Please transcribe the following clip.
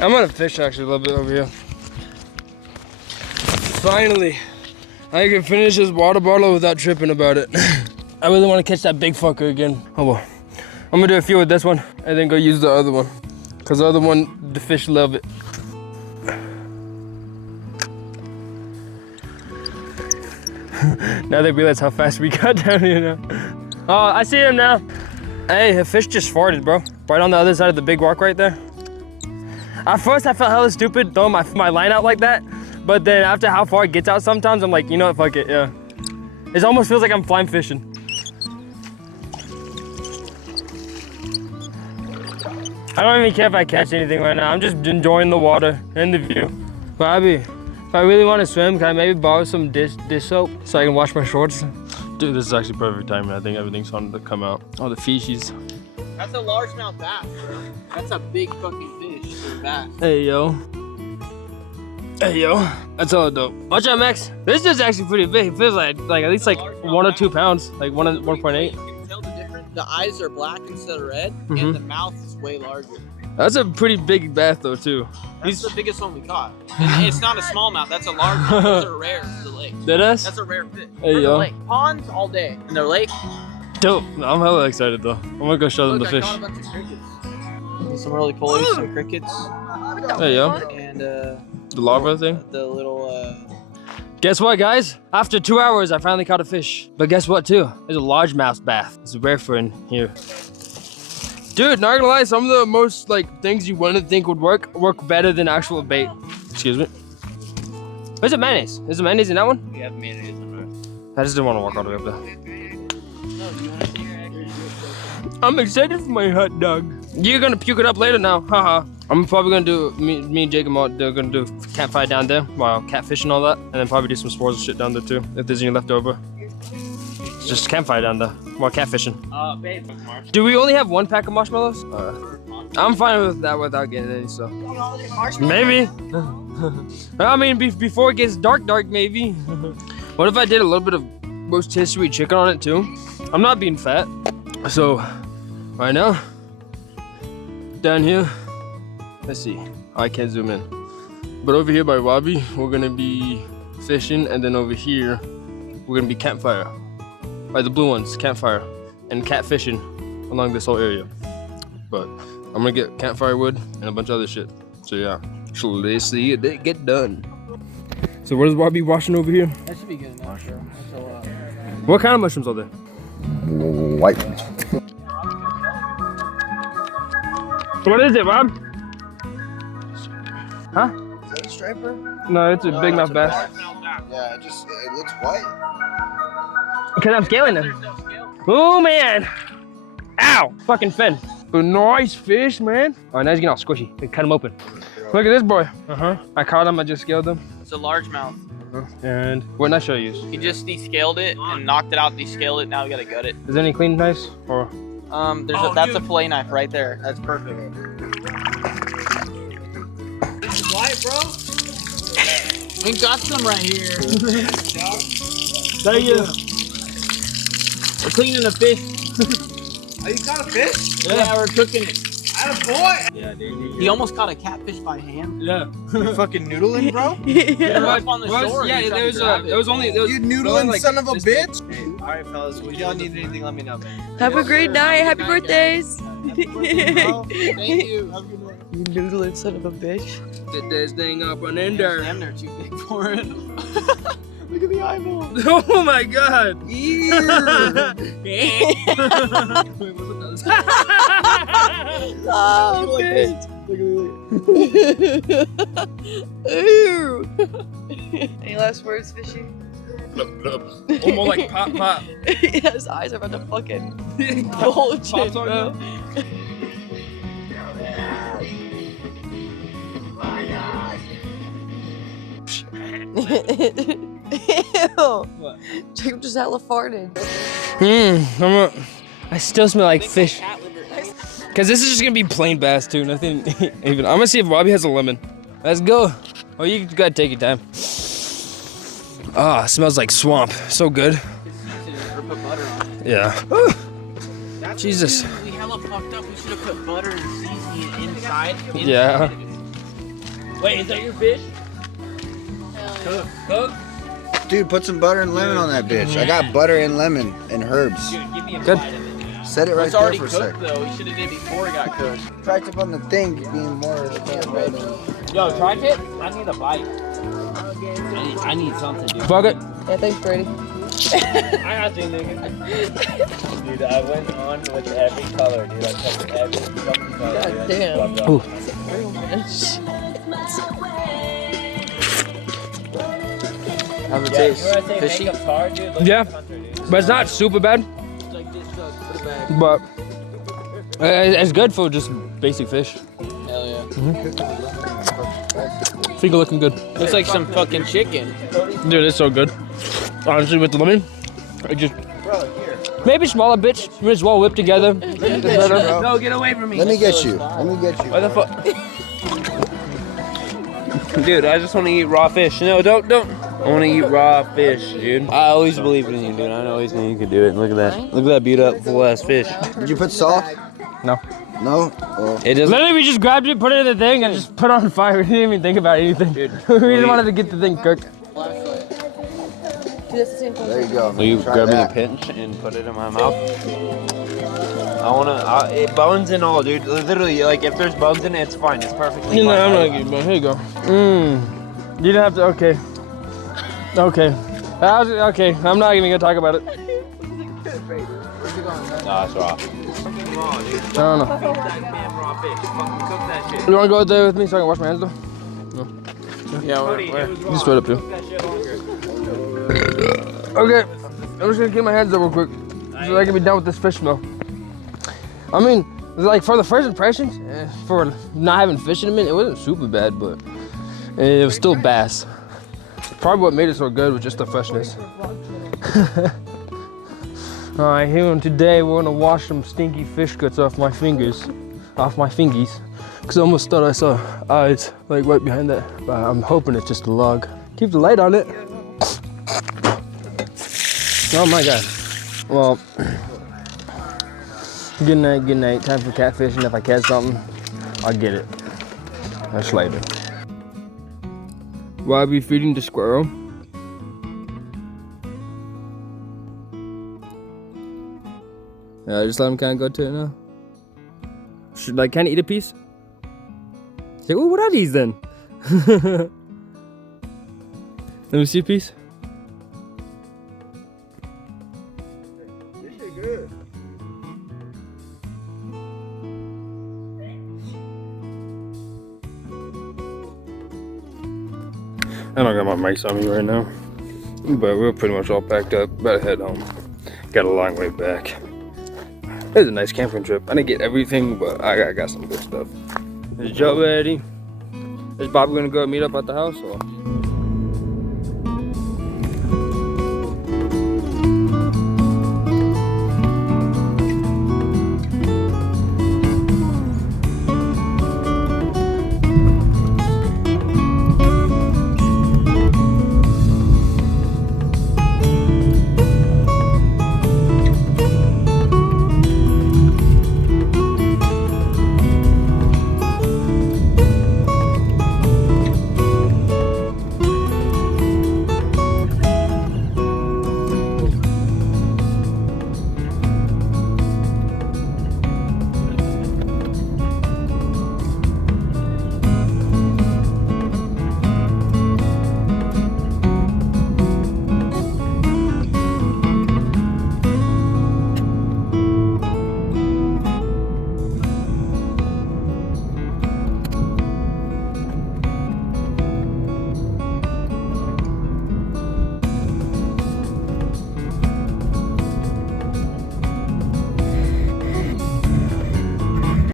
I'm gonna fish actually a little bit over here. Finally, I can finish this water bottle without tripping about it. I really want to catch that big fucker again. Oh well. I'm gonna do a few with this one and then go use the other one. Cause the other one, the fish love it. Now they realize how fast we got down here now. Oh, I see him now. Hey, a fish just farted, bro. Right on the other side of the big rock right there. At first, I felt hella stupid throwing my line out like that. But then after how far it gets out sometimes, I'm like, you know what, fuck it, yeah. It almost feels like I'm flying fishing. I don't even care if I catch anything right now. I'm just enjoying the water and the view. Bobby, if I really want to swim, can I maybe borrow some dish soap so I can wash my shorts? Dude, this is actually perfect timing. I think everything's starting to come out. All the fishies. That's a largemouth bass, bro. That's a big fucking fish for a bass. Hey, yo. Hey, yo. That's all dope. Watch out, Max. This is actually pretty big. It feels like at least like 1 or 2 pounds. Like 1.8. You can tell the difference. The eyes are black instead of red, and the mouth is way larger. That's a pretty big bass, though, too. That's the biggest one we caught. And it's not a smallmouth. That's a largemouth. Those are rare for the lake. That's a rare fish. Hey, for yo. the lake. Ponds all day. In their lake. Dope. I'm hella excited, though. I'm gonna go show them the fish. I caught a bunch of crickets. Some early pulleys, some crickets. Hey, yo. And the larva thing? The little Guess what, guys? After 2 hours, I finally caught a fish. But guess what, too? There's a largemouth bass. It's rare for in here. Dude, not gonna lie, some of the most things you wouldn't think would work better than actual bait. Excuse me. Where's the mayonnaise? Is there mayonnaise in that one? we have mayonnaise in there. I just didn't want to walk all the way up there. I'm excited for my hot dog. You're gonna puke it up later now, haha. I'm probably gonna do, me and Jacob, they're gonna do campfire down there while catfish and all that. And then probably do some s'mores and shit down there too, if there's any left over. It's just campfire down there while catfishing. Babe. Do we only have 1 pack of marshmallows? I'm fine with that without getting any, so. Maybe. I mean, before it gets dark, maybe. What if I did a little bit of rotisserie chicken on it too? I'm not being fat. So, right now, down here, let's see. I can't zoom in. But over here by Robbie, we're gonna be fishing, and then over here, we're gonna be campfire. By the blue ones, campfire, and catfishing along this whole area. But I'm gonna get campfire wood and a bunch of other shit. So yeah, so let's see it get done. So what is Robbie washing over here? That should be good enough, sure. That's a lot. What kind of mushrooms are there? White ones. What is it, Rob? Huh? Is that a striper? No, it's a big mouth bass. Yeah, it looks white. Because I'm scaling them. Oh man! Ow! Fucking fin. A nice fish, man. Oh, now he's getting all squishy. We cut him open. Look at this boy. I caught him. I just scaled him. It's a largemouth. And what knife should I use? He just descaled it and knocked it out, descaled it. Now we gotta gut it. Is there any clean knives? Or that's a fillet knife right there. That's perfect. This is white, bro. We got some right here. Thank you. We're cleaning a fish. Oh, you caught a fish? Yeah, we're cooking it. Attaboy! Yeah, dude. He almost caught a catfish by hand. Yeah. You fucking noodling, bro? Up on the shore. Yeah, there was only. You noodling like, son of a bitch? Hey, all right, fellas. If y'all need anything, let me know, man. Have a great night. Happy birthdays. Thank you. Have a good night. You noodling son of a bitch. Get this thing up and in there. Damn, they're too big for it. Look at the eyeball. Oh my god. Oh, good. Ew. Any last words, Fishy? Almost like pop pop. Yeah, his eyes are about to fucking bulge in, bro. Ew. What? Jacob just hella farted. I still smell like fish. Cause this is just gonna be plain bass too, nothing even. I'm gonna see if Robbie has a lemon. Let's go. Oh, you gotta take your time. Ah, smells like swamp. So good. Or put butter on it. Yeah. Jesus. We hella fucked up. We should have put butter and seasoning inside. Yeah. Wait, is that your fish? Cook? Dude, put some butter and lemon on that bitch. I got butter and lemon and herbs. Dude, give me a Good. bite of it. Set it right It's there already for a cooked sec. though. We should have did it before it got cooked. Tri-tip on the thing being more ready. Yo, tri-tip? I need a bite. I need something, dude. Fuck it. Yeah, thanks, Brady. I got you, nigga. Dude, I went on with every color, dude. I touched every fucking color. God dude. damn. Ooh. How's it taste? You wanna say Fishy? makeup's hard, dude? Look Yeah. at Hunter, dude. But it's not super bad. Like this, put it back. But it's good for just basic fish. Hell yeah. Finger looking good. Looks like some fucking chicken. Dude, it's so good. Honestly, with the lemon, it just maybe smaller bitch. When it's well whipped together. No, get away from me. Let me get you. Let me get you. What the fuck? Dude, I just want to eat raw fish. No, don't. I want to eat raw fish, dude. I always believed in you, dude. I always knew you could do it. Look at that. Look at that beautiful ass fish. Did you put salt? No. No? Well, It doesn't. Literally, we just grabbed it, put it in the thing, and just put it on fire. We didn't even think about anything. Dude, we just wanted to get the thing cooked. That's the same thing. there you go. Will you Try grab me a that. pinch and put it in my mouth? It bones and all, dude. Literally, like if there's bones in it, it's fine. It's perfectly You know, fine. I'm not getting one. Here you go. You didn't have to. Okay. Okay. Okay. I'm not even gonna talk about it. Nah, it's raw. I don't know. You wanna go there with me so I can wash my hands though? Yeah, where? Just straight up too. Okay. I'm just gonna get my hands up real quick so I can be done with this fish smell. I mean, like for the first impressions, for not having fish in a minute, it wasn't super bad, but it was still bass. Probably what made it so good was just the freshness. Alright, here today we're gonna wash some stinky fish guts off my fingers. Off my fingies. Cause I almost thought I saw eyes like right behind that. But I'm hoping it's just a log. Keep the light on it. Oh my god. Well, good night, good night. Time for catfishing. If I catch something, I'll get it. That's later. Why are we feeding the squirrel? Yeah, just let him kind of go to it now. Should I kind of eat a piece? Say, oh, what are these then? Let me see a piece. I don't got my mics on me right now, but we're pretty much all packed up. About to head home. Got a long way back. It was a nice camping trip. I didn't get everything, but I got some good stuff. Is Joe ready? Is Bobby gonna go meet up at the house? Or?